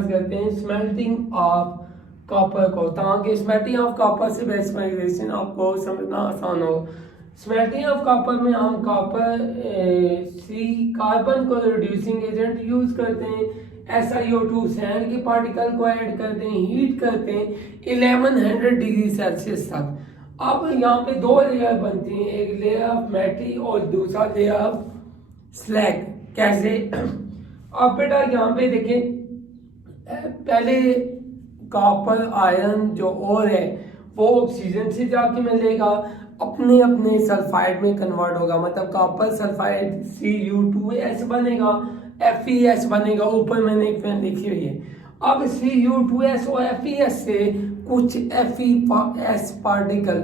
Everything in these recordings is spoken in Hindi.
करते हैं स्मेल्टिंग ऑफ कॉपर को, ताकि स्मेल्टिंग ऑफ कॉपर से बेसिक आपको समझना आसान हो। स्मेल्टिंग ऑफ कॉपर में हम कॉपर सी कार्बन को रिड्यूसिंग एजेंट यूज करते हैं, SiO2 सैंड के पार्टिकल को ऐड करते हैं, हीट करते हैं 1100 डिग्री सेल्सियस तक। अब यहाँ पे दो लेयर बनती हैं, एक लेयर ऑफ मेटल और दूसरा लेयर ऑफ स्लैग। कैसे? अब बेटा यहाँ पे देखें, पहले कॉपर आयरन जो और है वो ऑक्सीजन से जाके मिलेगा, अपने अपने सल्फाइड में कन्वर्ट होगा, मतलब कॉपर सल्फाइड Cu2S बनेगा, FeS बनेगा। ऊपर मैंने एक पेन लिखी हुई है। अब Cu2S और FeS से कुछ FeS पार्टिकल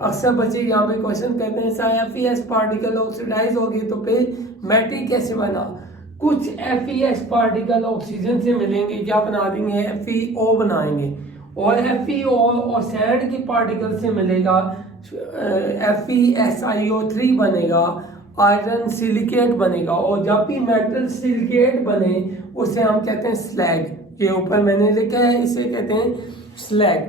अक्सर बच्चे यहाँ पे क्वेश्चन करते हैं सर FeS पार्टिकल ऑक्सीडाइज हो गए तो फिर मेटल कैसे बना। कुछ FeS पार्टिकल ऑक्सीजन से मिलेंगे, क्या बना देंगे, FeO बनाएंगे, और FeO और सैंड के पार्टिकल से मिलेगा FeSiO3 बनेगा, आयरन सिलिकेट बनेगा, और जब भी मेटल सिलिकेट बने उसे हम कहते हैं स्लैग। ये ऊपर मैंने लिखा है, इसे कहते हैं स्लैग।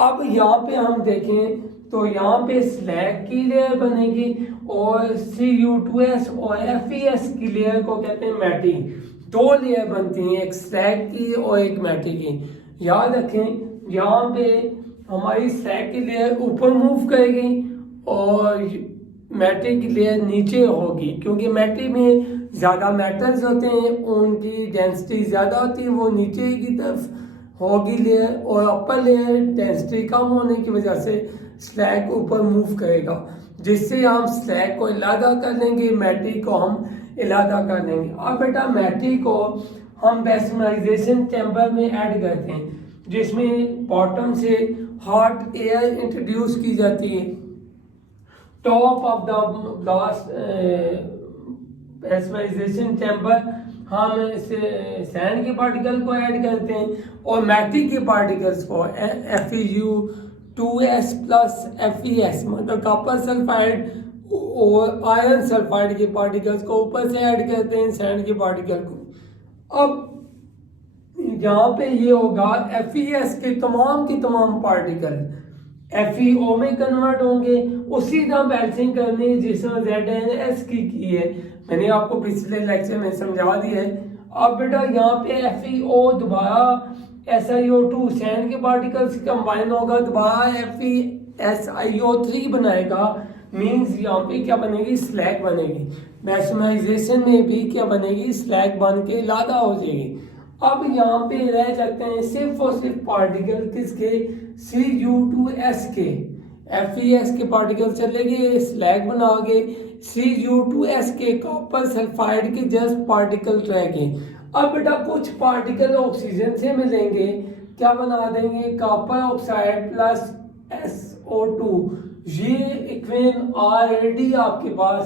अब यहाँ पे हम देखें तो यहाँ पे स्लैग की लेयर बनेगी और Cu2S और FeS की लेयर को कहते हैं मेटल। दो लेयर बनती हैं, एक स्लैग की और एक मेटल की। याद रखें यहाँ पे हमारी स्लैग की लेयर ऊपर मूव करेगी और मेटल की लेयर नीचे होगी, क्योंकि मेटल में ज़्यादा मेटल्स होते हैं, उनकी डेंसिटी ज़्यादा होती है, वो नीचे की तरफ होगी लेयर, और अपर लेयर डेंसिटी कम होने की वजह से स्लैग ऊपर मूव करेगा, जिससे हम स्लैग को इलादा कर लेंगे, मेटल को हम इलादा कर लेंगे। अब बेटा मेटल को हम बेसिमाइजेशन चैम्बर में ऐड करते हैं, जिसमें बॉटम से हॉट एयर इंट्रोड्यूस की जाती है, top of the blast bessemerisation chamber हम सैंड के पार्टिकल को ऐड करते हैं, और मेटल के पार्टिकल्स को Fe2S प्लस FeS मतलब कॉपर सल्फाइड और आयरन सल्फाइड के पार्टिकल्स को ऊपर से ऐड करते हैं सैंड के पार्टिकल को। अब यहाँ पे ये होगा FeS के तमाम पार्टिकल FeO में कन्वर्ट होंगे, उसी तरह बैलेंसिंग करनी जिसमें ZnS की है, मैंने आपको पिछले लेक्चर में समझा दिया है। अब बेटा यहाँ पे FeO दोबारा SiO2 सैंड के पार्टिकल से कंबाइन होगा, दोबारा FeSiO3 बनाएगा, मीन्स यहाँ पे क्या बनेगी, स्लैग बनेगी। मैक्सिमाइजेशन में भी क्या बनेगी, स्लैग बन के इलादा हो जाएगी। अब यहाँ पे रह जाते हैं सिर्फ और सिर्फ पार्टिकल किसके, Cu2S के। FeS के पार्टिकल चले गए, स्लैग बना गए, Cu2S के कॉपर सल्फाइड के जस्ट पार्टिकल रह गए। अब बेटा कुछ पार्टिकल ऑक्सीजन से मिलेंगे, क्या बना देंगे, कॉपर ऑक्साइड प्लस SO2। ये इक्वेशन ऑलरेडी आपके पास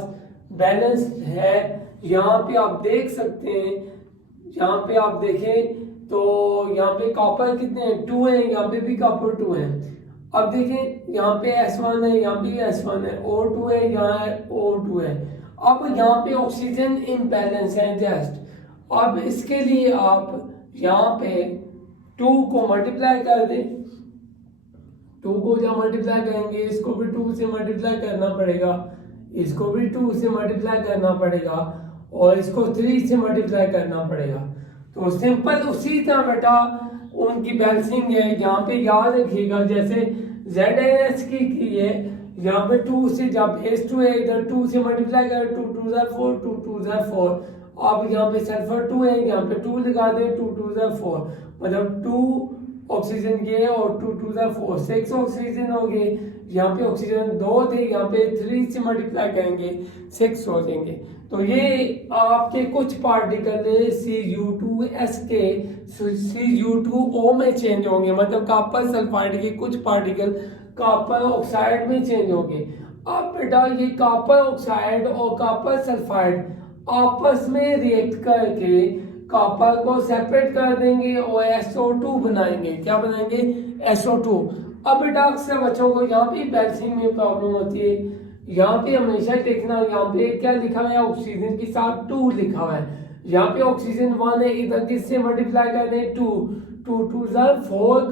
बैलेंस है। यहाँ पे आप देख सकते हैं, यहाँ पे आप देखें तो यहाँ पे कॉपर कितने हैं, 2 है, यहाँ पे भी कॉपर 2 है। अब देखें यहाँ पे S1 है, यहाँ भी S1 है, O2 है, यहाँ O2 है। अब यहाँ पे ऑक्सीजन इम्बैलेंस है जस्ट। अब इसके लिए आप यहाँ पे 2 को मल्टीप्लाई कर दें, 2 को जब मल्टीप्लाई करेंगे इसको भी 2 से मल्टीप्लाई करना पड़ेगा, इसको भी 2 से मल्टीप्लाई करना पड़ेगा, और इसको 3 से मल्टीप्लाई करना पड़ेगा। तो सिंपल उसी तरह बेटा उनकी बैलेंसिंग है। यहाँ पे याद रखिएगा जैसे ZnS की है, यहाँ पे 2 से जब बेस 2 है, इधर 2 से मल्टीप्लाई करें, 2 2 ज़ा 4, 2 2 ज़ा 4। अब यहाँ पे सल्फर 2 है, यहाँ पे 2 लगा दें, 2 2 ज़ा 4, मतलब 2 ऑक्सीजन के और 2 2 ज़ा 4, 6 ऑक्सीजन हो गए। यहाँ पे ऑक्सीजन 2 थे, यहाँ पे 3 से मल्टीप्लाई करेंगे 6 हो जाएंगे। तो ये आपके कुछ पार्टिकल Cu2S के Cu2O में चेंज होंगे, मतलब कॉपर सल्फाइड के कुछ पार्टिकल कॉपर ऑक्साइड में चेंज होंगे। अब बेटा ये कॉपर ऑक्साइड और कॉपर सल्फाइड आपस में रिएक्ट करके कॉपर को सेपरेट कर देंगे और SO2 बनाएंगे। क्या बनाएंगे? SO2। अब बेटा अक्सर बच्चों को यहाँ पे बैलेंसिंग में प्रॉब्लम होती है। यहाँ पे हमेशा देखना, यहाँ पे क्या लिखा हुआ है, ऑक्सीजन के साथ 2 लिखा हुआ है, यहाँ पे ऑक्सीजन 1 है, इधर किससे मल्टीप्लाई कर दें 2, 2 2 4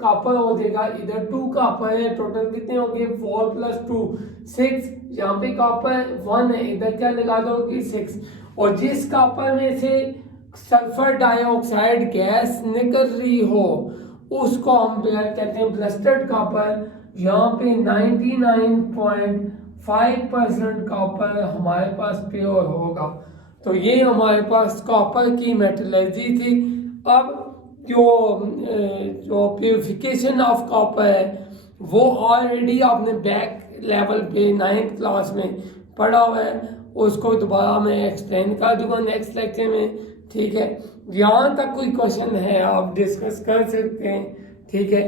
कॉपर हो जाएगा, इधर 2 कॉपर है, टोटल कितने हो गए 4 + 2 6। यहाँ पे कॉपर 1 है, इधर क्या लगा दोगे 6। और जिस कॉपर में से सल्फर डाइऑक्साइड गैस निकल रही हो उसको हम कहते हैं ब्लस्टर्ड कॉपर। यहाँ पे 99.5% कॉपर हमारे पास प्योर होगा। तो ये हमारे पास कॉपर की मेटलर्जी थी। अब जो प्योरिफिकेशन ऑफ कॉपर है वो ऑलरेडी आपने बैक लेवल पे 9th क्लास में पढ़ा हुआ है, उसको दोबारा मैं एक्सप्लेन कर दूंगा नेक्स्ट लेक्चर में। ठीक है, यहाँ तक कोई क्वेश्चन है आप डिस्कस कर सकते हैं। ठीक है,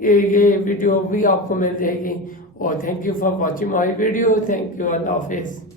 ये वीडियो भी आपको मिल जाएगी। और thank you for watching my video. Thank you, अल्लाह हाफिज़।